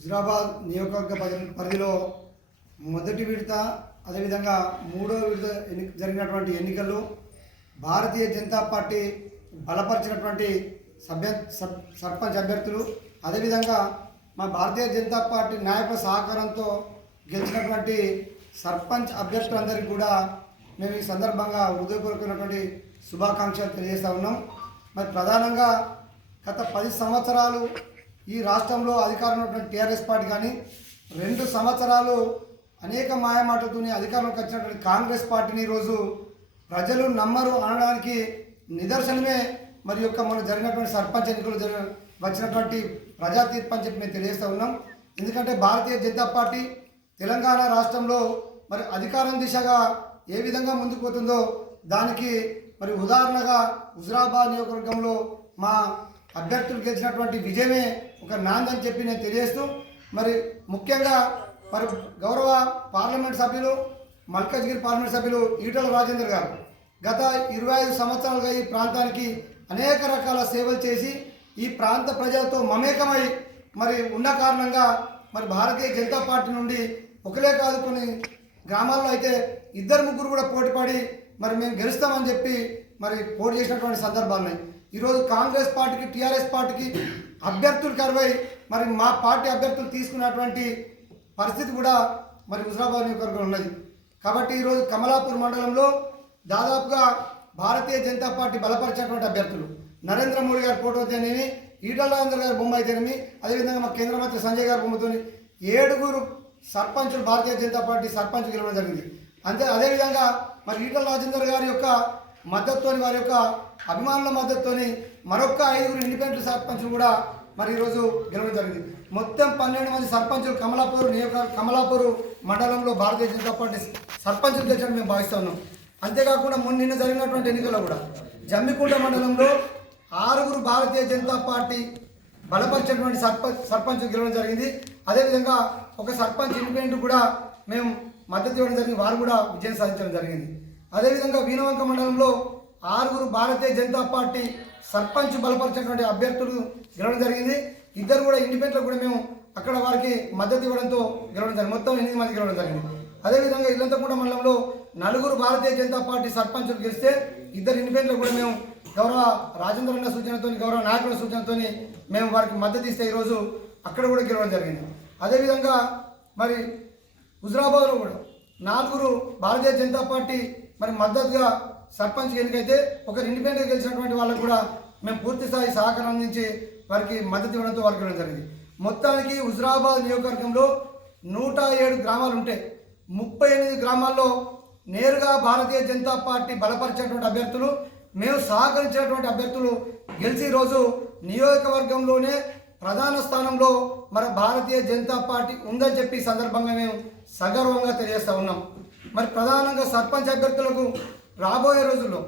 హుజరాబాద్ నియోజకవర్గ పరిధిలో మొదటి విడత అదేవిధంగా మూడో విడత జరిగినటువంటి ఎన్నికల్లో భారతీయ జనతా పార్టీ బలపరిచినటువంటి సర్పంచ్ అభ్యర్థులు అదేవిధంగా మా భారతీయ జనతా పార్టీ నాయకుల సహకారంతో గెలిచినటువంటి సర్పంచ్ అభ్యర్థులందరికీ కూడా మేము ఈ సందర్భంగా హృదయపూర్వకమైనటువంటి శుభాకాంక్షలు తెలియజేస్తూ ఉన్నాం. మరి ప్రధానంగా గత 10 సంవత్సరాలు ఈ రాష్ట్రంలో అధికారంలో ఉన్నటువంటి టీఆర్ఎస్ పార్టీ కానీ 2 సంవత్సరాలు అనేక మాయమాటలతోనే అధికారంలోకి వచ్చినటువంటి కాంగ్రెస్ పార్టీని ఈరోజు ప్రజలు నమ్మరు అనడానికి నిదర్శనమే మరి యొక్క మన జరిగినటువంటి సర్పంచ్ ఎన్నికలు వచ్చినటువంటి ప్రజా తీర్పు అని చెప్పి మేము తెలియజేస్తూ ఉన్నాం. ఎందుకంటే భారతీయ జనతా పార్టీ తెలంగాణ రాష్ట్రంలో మరి అధికారం దిశగా ఏ విధంగా ముందుకు పోతుందో దానికి మరి ఉదాహరణగా హుజరాబాద్ నియోజకవర్గంలో మా అభ్యర్థులు గెలిచినటువంటి విజయమే ఒక నాందని చెప్పి నేను తెలియజేస్తూ మరి ముఖ్యంగా మరి గౌరవ పార్లమెంట్ సభ్యులు మల్కాజ్గిరి పార్లమెంట్ సభ్యులు ఈటల రాజేందర్ గారు గత 25 సంవత్సరాలుగా ఈ ప్రాంతానికి అనేక రకాల సేవలు చేసి ఈ ప్రాంత ప్రజలతో మమేకమై మరి ఉన్న కారణంగా మరి భారతీయ జనతా పార్టీ నుండి ఒకలే కాదు కొన్ని గ్రామాల్లో అయితే 2-3 కూడా పోటీపడి మరి మేము గెలుస్తామని చెప్పి మరి పోటీ చేసినటువంటి సందర్భాలు ఉన్నాయి. ఈరోజు కాంగ్రెస్ పార్టీకి టీఆర్ఎస్ పార్టీకి అభ్యర్థులు కరువై మరి మా పార్టీ అభ్యర్థులు తీసుకున్నటువంటి పరిస్థితి కూడా మరి హుజరాబాద్ నియోజకవర్గంలో ఉన్నది. కాబట్టి ఈరోజు కమలాపూర్ మండలంలో దాదాపుగా భారతీయ జనతా పార్టీ బలపరిచినటువంటి అభ్యర్థులు నరేంద్ర మోడీ గారి ఫోటో అయితేనేమి, ఈటల రాజేందర్ గారి బొమ్మ అయితేనేమి, అదేవిధంగా మా కేంద్ర మంత్రి సంజయ్ గారి బొమ్మతో 7 సర్పంచులు భారతీయ జనతా పార్టీ సర్పంచ్ గెలవడం జరిగింది. అదేవిధంగా మరి ఈటల రాజేందర్ గారి యొక్క మద్దతుతో వారి యొక్క అభిమానుల మద్దతుతో మరొక 5 ఇండిపెండెంట్ సర్పంచులు కూడా మరి ఈరోజు గెలవడం జరిగింది. మొత్తం 12 మంది సర్పంచులు కమలాపూర్ మండలంలో భారతీయ జనతా పార్టీ సర్పంచులు గెలిచారని మేము భావిస్తూ ఉన్నాం. అంతేకాకుండా నిన్న జరిగినటువంటి ఎన్నికల్లో కూడా జమ్మికుంట మండలంలో 6 భారతీయ జనతా పార్టీ బలపరిచినటువంటి సర్పంచ్ గెలవడం జరిగింది. అదేవిధంగా ఒక సర్పంచ్ ఇండిపెండెంట్ కూడా మేము మద్దతు ఇవ్వడం జరిగింది, వారు కూడా విజయం సాధించడం జరిగింది. అదేవిధంగా వీణవంక మండలంలో 6 భారతీయ జనతా పార్టీ సర్పంచ్ బలపరిచినటువంటి అభ్యర్థులు గెలవడం జరిగింది. 2 కూడా ఇండిపెండెంట్లు కూడా మేము అక్కడ వారికి మద్దతు ఇవ్వడంతో గెలవడం జరిగింది. మొత్తం 8 మంది గెలవడం జరిగింది. అదేవిధంగా ఇల్లంతకుంట మండలంలో 4 భారతీయ జనతా పార్టీ సర్పంచులు గెలిస్తే 2 ఇండిపెండెంట్లు కూడా మేము గౌరవ రాజేంద్ర అన్న సూచనతో గౌరవ నాయకుల సూచనతో మేము వారికి మద్దతు ఇస్తే ఈరోజు అక్కడ కూడా గెలవడం జరిగింది. అదేవిధంగా మరి హుజరాబాద్లో కూడా 4 భారతీయ జనతా పార్టీ మరి మద్దతుగా సర్పంచ్ ఎన్నికైతే ఒకరు ఇండిపెండెంట్ గెలిచినటువంటి వాళ్ళకు కూడా మేము పూర్తి స్థాయి సహకారం అందించి వారికి మద్దతు ఇవ్వడంతో వారికి ఇవ్వడం జరిగింది. మొత్తానికి హుజరాబాద్ నియోజకవర్గంలో 107 గ్రామాలు ఉంటే 38 గ్రామాల్లో నేరుగా భారతీయ జనతా పార్టీ బలపరిచినటువంటి అభ్యర్థులు మేము సహకరించినటువంటి అభ్యర్థులు గెలిచి ఈరోజు నియోజకవర్గంలోనే ప్రధాన స్థానంలో మన భారతీయ జనతా పార్టీ ఉందని చెప్పి సందర్భంగా మేము సగర్వంగా తెలియజేస్తూ ఉన్నాం. మరి ప్రధానంగా సర్పంచ్ అభ్యర్థులకు రాబోయే రోజుల్లో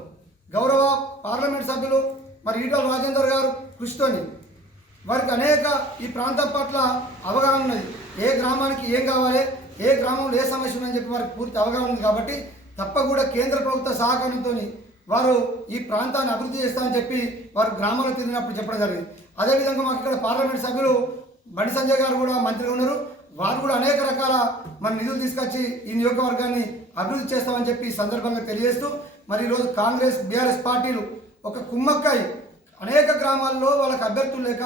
గౌరవ పార్లమెంట్ సభ్యులు మరి ఈటల రాజేందర్ గారు కృషితోని వారికి అనేక ఈ ప్రాంతం పట్ల అవగాహన ఉన్నది. ఏ గ్రామానికి ఏం కావాలి, ఏ గ్రామంలో ఏ సమస్య ఉందని చెప్పి వారికి పూర్తి అవగాహన ఉంది. కాబట్టి తప్పకుండా కేంద్ర ప్రభుత్వ సహకారంతో వారు ఈ ప్రాంతాన్ని అభివృద్ధి చేస్తామని చెప్పి వారు గ్రామాల్లో తిరిగినప్పుడు చెప్పడం జరిగింది. అదేవిధంగా మాకు ఇక్కడ పార్లమెంట్ సభ్యులు బండి సంజయ్ గారు కూడా మంత్రిగా ఉన్నారు. వారు కూడా అనేక రకాల మన నిధులు తీసుకొచ్చి ఈ నియోజకవర్గాన్ని అభివృద్ధి చేస్తామని చెప్పి సందర్భంగా తెలియజేస్తూ మరి ఈరోజు కాంగ్రెస్ బీఆర్ఎస్ పార్టీలు ఒక కుమ్మక్కాయి అనేక గ్రామాల్లో వాళ్ళకి అభ్యర్థులు లేక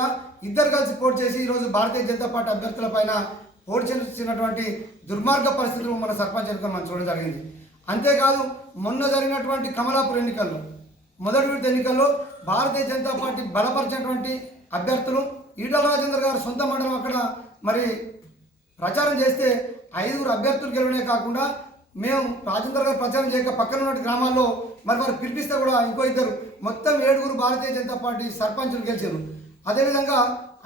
2 కలిసి పోటీ చేసి ఈరోజు భారతీయ జనతా పార్టీ అభ్యర్థుల పైన పోటీ చేసినటువంటి దుర్మార్గ పరిస్థితులు మన సర్పంచ్ ఎన్నికలు మనం చూడడం జరిగింది. అంతేకాదు మొన్న జరిగినటువంటి కమలాపూర్ ఎన్నికల్లో మొదటి విడత ఎన్నికల్లో భారతీయ జనతా పార్టీ బలపరిచినటువంటి అభ్యర్థులు ఈటల రాజేందర్ గారు సొంత మండలం అక్కడ మరి ప్రచారం చేస్తే 5 అభ్యర్థులు గెలవడే కాకుండా మేము రాజేందర్ గారు ప్రచారం చేయక పక్కన ఉన్న గ్రామాల్లో మరి వారు పిలిపిస్తే కూడా ఇంకో 2 మొత్తం 7 భారతీయ జనతా పార్టీ సర్పంచులు గెలిచారు. అదేవిధంగా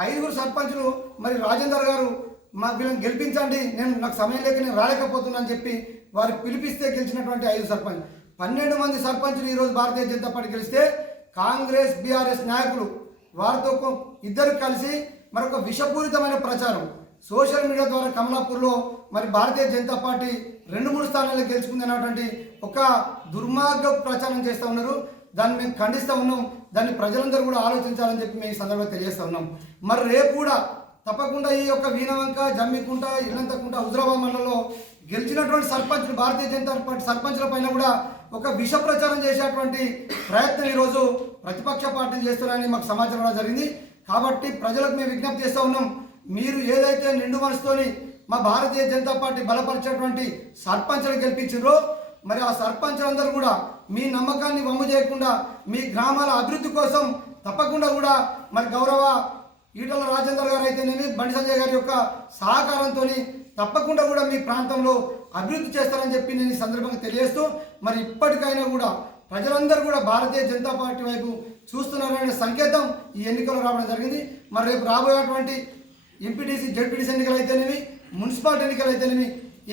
5 సర్పంచులు మరి రాజేందర్ గారు వీళ్ళని గెలిపించండి, నాకు సమయం లేక నేను రాలేకపోతున్నా అని చెప్పి వారు పిలిపిస్తే గెలిచినటువంటి 5 సర్పంచ్ 12 మంది సర్పంచులు ఈరోజు భారతీయ జనతా పార్టీ గెలిస్తే కాంగ్రెస్ బీఆర్ఎస్ నాయకులు వారితో 2 కలిసి మరొక విషపూరితమైన ప్రచారం సోషల్ మీడియా ద్వారా కమలాపూర్లో మరి భారతీయ జనతా పార్టీ 2-3 స్థానాల్లో గెలుచుకుంది అన్నటువంటి ఒక దుర్మార్గ ప్రచారం చేస్తూ ఉన్నారు. దాన్ని మేము ఖండిస్తూ ఉన్నాం. దాన్ని ప్రజలందరూ కూడా ఆలోచించాలని చెప్పి మేము ఈ సందర్భంగా తెలియజేస్తూ ఉన్నాం. మరి రేపు కూడా తప్పకుండా ఈ యొక్క వీణవంక, జమ్మికుంట, ఇల్లంతకుంట, హుజరాబాద్ మండలంలో గెలిచినటువంటి సర్పంచులు, భారతీయ జనతా పార్టీ సర్పంచుల పైన కూడా ఒక విష ప్రచారం చేసేటువంటి ప్రయత్నం ఈరోజు ప్రతిపక్ష పార్టీలు చేస్తున్నారని మాకు సమాచారం జరిగింది. కాబట్టి ప్రజలకు మేము విజ్ఞప్తి చేస్తూ ఉన్నాం, మీరు ఏదైతే నిండు మనసుతోని మా భారతీయ జనతా పార్టీ బలపరిచేటువంటి సర్పంచులు గెలిపించారో మరి ఆ సర్పంచులందరూ కూడా మీ నమ్మకాన్ని వమ్ము చేయకుండా మీ గ్రామాల అభివృద్ధి కోసం తప్పకుండా కూడా మరి గౌరవ ఈటల రాజేందర్ గారు అయితేనేమి, బండి సంజయ్ గారి యొక్క సహకారంతో తప్పకుండా కూడా మీ ప్రాంతంలో అభివృద్ధి చేస్తారని చెప్పి నేను ఈ సందర్భంగా తెలియజేస్తూ మరి ఇప్పటికైనా కూడా ప్రజలందరూ కూడా భారతీయ జనతా పార్టీ వైపు చూస్తున్నారనే సంకేతం ఈ ఎన్నికల్లో రావడం జరిగింది. మరి రేపు రాబోయేటువంటి ఎంపీటీసీ, జెడ్పీటీసీ ఎన్నికలు అయితేనేమి, మున్సిపాలిటీ ఎన్నికలు అయితేనేమి,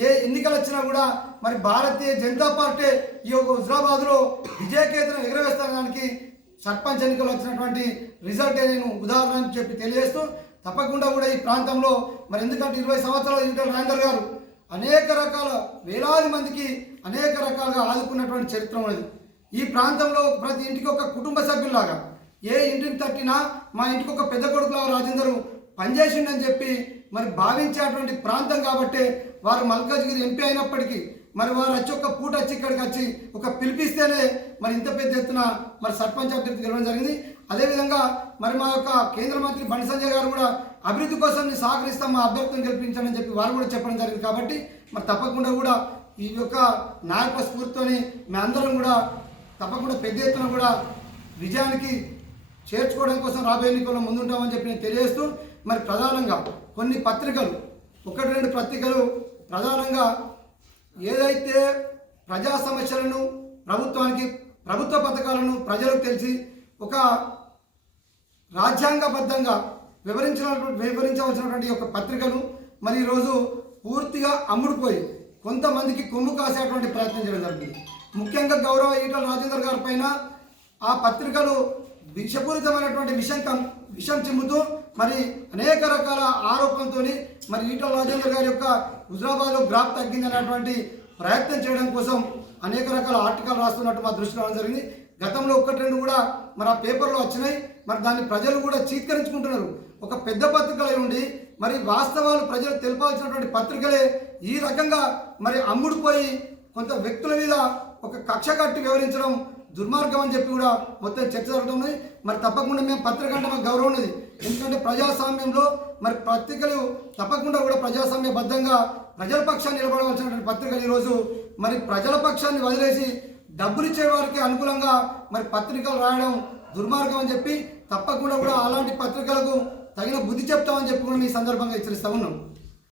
ఏ ఎన్నికలు వచ్చినా కూడా మరి భారతీయ జనతా పార్టీ ఈ యొక్క హుజరాబాద్లో విజయకేతనం ఎగురవేస్తానికి సర్పంచ్ ఎన్నికలు వచ్చినటువంటి రిజల్టే నేను ఉదాహరణ చెప్పి తెలియజేస్తూ తప్పకుండా కూడా ఈ ప్రాంతంలో మరి ఎందుకంటే 20 సంవత్సరాల ఈటల రాజేందర్ గారు అనేక రకాల వేలాది మందికి అనేక రకాలుగా ఆదుకున్నటువంటి చరిత్ర ఉన్నది. ఈ ప్రాంతంలో ప్రతి ఇంటికి ఒక కుటుంబ సభ్యులాగా, ఏ ఇంటిని తట్టినా మా ఇంటికి ఒక పెద్ద కొడుకులాగా రాజేందర్ పనిచేసిండని చెప్పి మరి భావించేటువంటి ప్రాంతం కాబట్టి వారు మల్కాజ్గిరి ఎంపీ అయినప్పటికీ మరి వారు వచ్చి ఒక పూట వచ్చి ఇక్కడికి వచ్చి ఒక పిలిపిస్తేనే మరి ఇంత పెద్ద ఎత్తున మరి సర్పంచ్ అభ్యర్థి గెలవడం జరిగింది. అదేవిధంగా మరి మా యొక్క కేంద్ర మంత్రి బండి సంజయ్ గారు కూడా అభివృద్ధి కోసం సహకరిస్తాం, మా అభ్యర్థిని గెలిపించాలని చెప్పి వారు కూడా చెప్పడం జరిగింది. కాబట్టి మరి తప్పకుండా కూడా ఈ యొక్క నాయక స్ఫూర్తితోని మేమందరం కూడా తప్పకుండా పెద్ద ఎత్తున కూడా విజయానికి చేర్చుకోవడం కోసం రాబోయే ఎన్నికల్లో ముందుంటామని చెప్పి నేను తెలియజేస్తూ మరి ప్రధానంగా కొన్ని పత్రికలు, 1-2 పత్రికలు ప్రధానంగా ఏదైతే ప్రజా సమస్యలను ప్రభుత్వ పథకాలను తెలిసి ఒక రాజ్యాంగబద్ధంగా వివరించవలసినటువంటి ఒక పత్రికలు మరి ఈరోజు పూర్తిగా అమ్ముడుపోయి కొంతమందికి కొమ్ము కాసేటువంటి ప్రయత్నం చేయడం జరిగింది. ముఖ్యంగా గౌరవ ఈటల రాజేందర్ గారి పైన ఆ పత్రికలు విషపూరితమైనటువంటి విషం చిమ్ముతూ మరి అనేక రకాల ఆరోపణలతో మరి ఈటల రాజేందర్ గారి యొక్క హుజరాబాద్లో గ్రాఫ్ తగ్గిందనేటువంటి ప్రయత్నం చేయడం కోసం అనేక రకాల ఆర్టికల్ రాస్తున్నట్టు మా దృష్టి రావడం జరిగింది. గతంలో 1-2 కూడా మరి ఆ పేపర్లో వచ్చినాయి. మరి దాన్ని ప్రజలు కూడా చీత్కరించుకుంటున్నారు. ఒక పెద్ద పత్రికలై ఉండి మరి వాస్తవాలు ప్రజలు తెలపాల్సినటువంటి పత్రికలే ఈ రకంగా మరి అమ్ముడుపోయి కొంత వ్యక్తుల మీద ఒక కక్ష కట్టి వివరించడం దుర్మార్గం అని చెప్పి కూడా మొత్తం చర్చ జరుగుతుంది. మరి తప్పకుండా మేము పత్రిక అంటే మాకు గౌరవం ఉన్నది. ఎందుకంటే ప్రజాస్వామ్యంలో మరి పత్రికలు తప్పకుండా కూడా ప్రజాస్వామ్యబద్ధంగా ప్రజల పక్షాన్ని నిలబడవలసినటువంటి పత్రికలు ఈరోజు మరి ప్రజల పక్షాన్ని వదిలేసి డబ్బులు ఇచ్చే వారికి అనుకూలంగా మరి పత్రికలు రాయడం దుర్మార్గం అని చెప్పి తప్పకుండా కూడా అలాంటి పత్రికలకు తగిన బుద్ధి చెప్తామని చెప్పి కూడా ఈ సందర్భంగా హెచ్చరిస్తూ ఉన్నాం.